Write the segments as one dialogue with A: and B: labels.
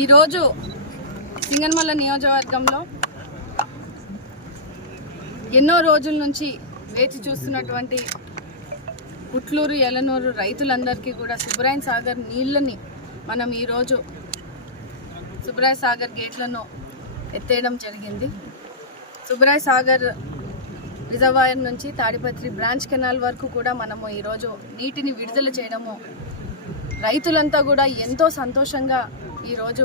A: ఈరోజు సింగన్మల్ల నియోజకవర్గంలో ఎన్నో రోజుల నుంచి వేచి చూస్తున్నటువంటి పుట్లూరు ఎలనూరు రైతులందరికీ కూడా సుబ్రాయన్ సాగర్ నీళ్ళని మనం ఈరోజు సుబ్రాయ సాగర్ గేట్లను ఎత్తేయడం జరిగింది. సుబ్రాయ సాగర్ రిజర్వాయర్ నుంచి తాడిపత్రి బ్రాంచ్ కెనాల్ వరకు కూడా మనము ఈరోజు నీటిని విడుదల చేయడము రైతులంతా కూడా ఎంతో సంతోషంగా ఈరోజు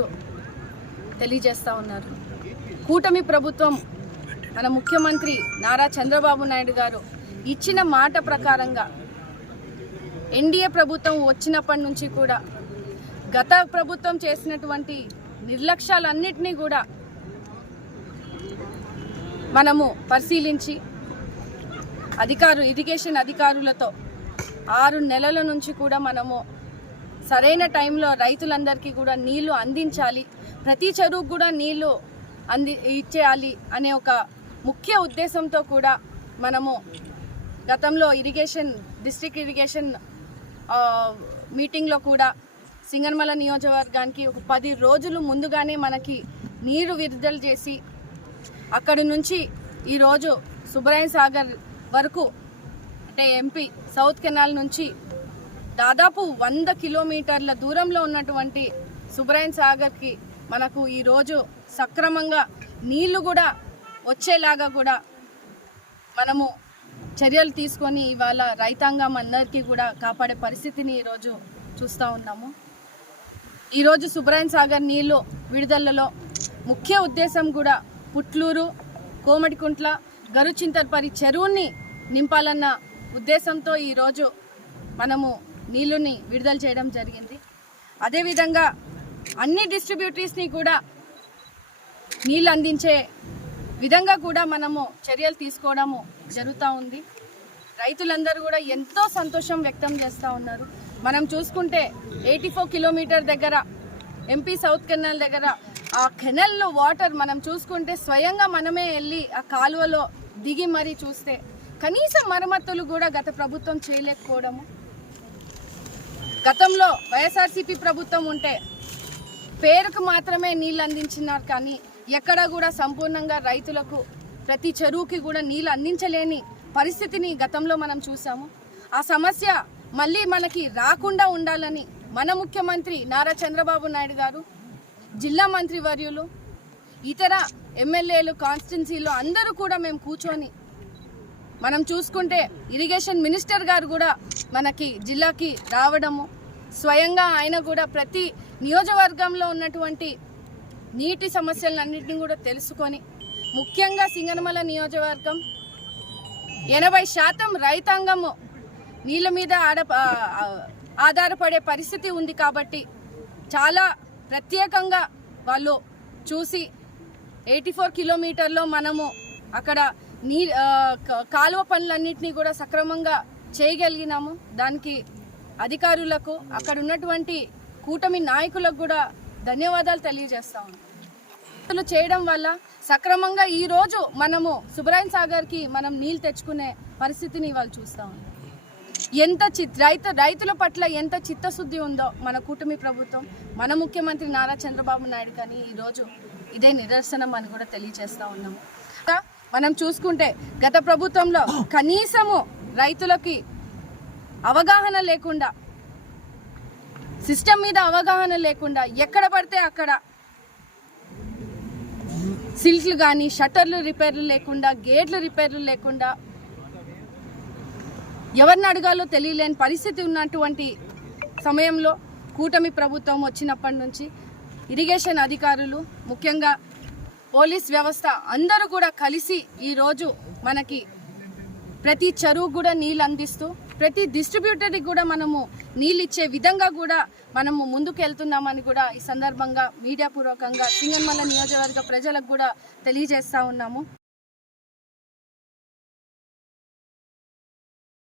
A: తెలియజేస్తూ ఉన్నారు. కూటమి ప్రభుత్వం మన ముఖ్యమంత్రి నారా చంద్రబాబు నాయుడు గారు ఇచ్చిన మాట ప్రకారంగా ఎన్డీఏ ప్రభుత్వం వచ్చినప్పటి నుంచి కూడా గత ప్రభుత్వం చేసినటువంటి నిర్లక్ష్యాలన్నింటినీ కూడా మనము పరిశీలించి అధికారు ఇరిగేషన్ అధికారులతో ఆరు నెలల నుంచి కూడా మనము సరైన టైంలో రైతులందరికీ కూడా నీళ్ళు అందించాలి. ప్రతి చెరువుకు కూడా నీళ్ళు అంది ఇచ్చేయాలి అనే ఒక ముఖ్య ఉద్దేశంతో కూడా మనము గతంలో ఇరిగేషన్ డిస్ట్రిక్ట్ ఇరిగేషన్ మీటింగ్లో కూడా సింగన్మల నియోజకవర్గానికి ఒక పది రోజులు ముందుగానే మనకి నీరు విడుదల చేసి అక్కడి నుంచి ఈరోజు సుబ్రాయన్ సాగర్ వరకు అంటే ఎంపీ సౌత్ కెనాల్ నుంచి దాదాపు వంద కిలోమీటర్ల దూరంలో ఉన్నటువంటి సుబ్రాయన్ సాగర్కి మనకు ఈరోజు సక్రమంగా నీళ్ళు కూడా వచ్చేలాగా కూడా మనము చర్యలు తీసుకొని ఇవాళ రైతాంగం అందరికీ కూడా కాపాడే పరిస్థితిని ఈరోజు చూస్తూ ఉన్నాము. ఈరోజు సుబ్రాయన్ సాగర్ నీళ్ళు విడుదలలో ముఖ్య ఉద్దేశం కూడా పుట్లూరు కోమటికుంట్ల గరుచింతర్పరి చెరువుని నింపాలన్న ఉద్దేశంతో ఈరోజు మనము నీళ్ళని విడుదల చేయడం జరిగింది. అదేవిధంగా అన్ని డిస్ట్రిబ్యూటరీస్ని కూడా నీళ్ళు అందించే విధంగా కూడా మనము చర్యలు తీసుకోవడము జరుగుతూ ఉంది. రైతులందరూ కూడా ఎంతో సంతోషం వ్యక్తం చేస్తూ ఉన్నారు. మనం చూసుకుంటే ఎయిటీ ఫోర్ కిలోమీటర్ దగ్గర ఎంపీ సౌత్ కెనాల్ దగ్గర ఆ కెనల్లో వాటర్ మనం చూసుకుంటే స్వయంగా మనమే వెళ్ళి ఆ కాలువలో దిగి మరీ చూస్తే కనీస మరమ్మతులు కూడా గత ప్రభుత్వం చేయలేకపోవడము. గతంలో వైఎస్ఆర్సీపీ ప్రభుత్వం ఉంటే పేరుకు మాత్రమే నీళ్ళు అందించినారు కానీ ఎక్కడ కూడా సంపూర్ణంగా రైతులకు ప్రతి చెరువుకి కూడా నీళ్ళు అందించలేని పరిస్థితిని గతంలో మనం చూసాము ఆ సమస్య మళ్ళీ మనకి రాకుండా ఉండాలని మన ముఖ్యమంత్రి నారా చంద్రబాబు నాయుడు గారు జిల్లా మంత్రి వర్యులు ఇతర ఎమ్మెల్యేలు కాన్స్టిట్యున్సీలో అందరూ కూడా మేము కూర్చొని మనం చూసుకుంటే ఇరిగేషన్ మినిస్టర్ గారు కూడా మనకి జిల్లాకి రావడము స్వయంగా ఆయన కూడా ప్రతి నియోజకవర్గంలో ఉన్నటువంటి నీటి సమస్యలన్నింటినీ కూడా తెలుసుకొని ముఖ్యంగా సింగనమల నియోజకవర్గం ఎనభై శాతం రైతాంగము నీళ్ళ మీద ఆడ ఆధారపడే పరిస్థితి ఉంది కాబట్టి చాలా ప్రత్యేకంగా వాళ్ళు చూసి ఎయిటీ ఫోర్ కిలోమీటర్లో మనము అక్కడ నీ క- కాలువ పనులన్నింటినీ కూడా సక్రమంగా చేయగలిగినాము. దానికి అధికారులకు అక్కడ ఉన్నటువంటి కూటమి నాయకులకు కూడా ధన్యవాదాలు తెలియజేస్తాము చేయడం వల్ల సక్రమంగా ఈ రోజు మనము సుబ్రాయన్ సాగర్కి మనం నీళ్ళు తెచ్చుకునే పరిస్థితిని వాళ్ళు చూస్తాము ఎంత చిత్ రైతు రైతుల పట్ల ఎంత చిత్తశుద్ధి ఉందో మన కూటమి ప్రభుత్వం మన ముఖ్యమంత్రి నారా చంద్రబాబు నాయుడు కానీ ఈరోజు ఇదే నిదర్శనం అని కూడా తెలియజేస్తూ ఉన్నాము. మనం చూసుకుంటే గత ప్రభుత్వంలో కనీసము రైతులకి అవగాహన లేకుండా సిస్టమ్ మీద అవగాహన లేకుండా ఎక్కడ పడితే అక్కడ సిల్క్లు కానీ షట్టర్లు రిపేర్లు లేకుండా గేట్లు రిపేర్లు లేకుండా ఎవరిని అడగాలో తెలియలేని పరిస్థితి ఉన్నటువంటి సమయంలో కూటమి ప్రభుత్వం వచ్చినప్పటి నుంచి ఇరిగేషన్ అధికారులు ముఖ్యంగా పోలీస్ వ్యవస్థ అందరూ కూడా కలిసి ఈరోజు మనకి ప్రతి చెరువు కూడా నీళ్ళు అందిస్తూ ప్రతి డిస్ట్రిబ్యూటర్కి కూడా మనము నీళ్ళు ఇచ్చే విధంగా కూడా మనము ముందుకు వెళ్తున్నామని కూడా ఈ సందర్భంగా మీడియా పూర్వకంగా సింగన్మల్ల నియోజకవర్గ ప్రజలకు కూడా తెలియజేస్తూ ఉన్నాము.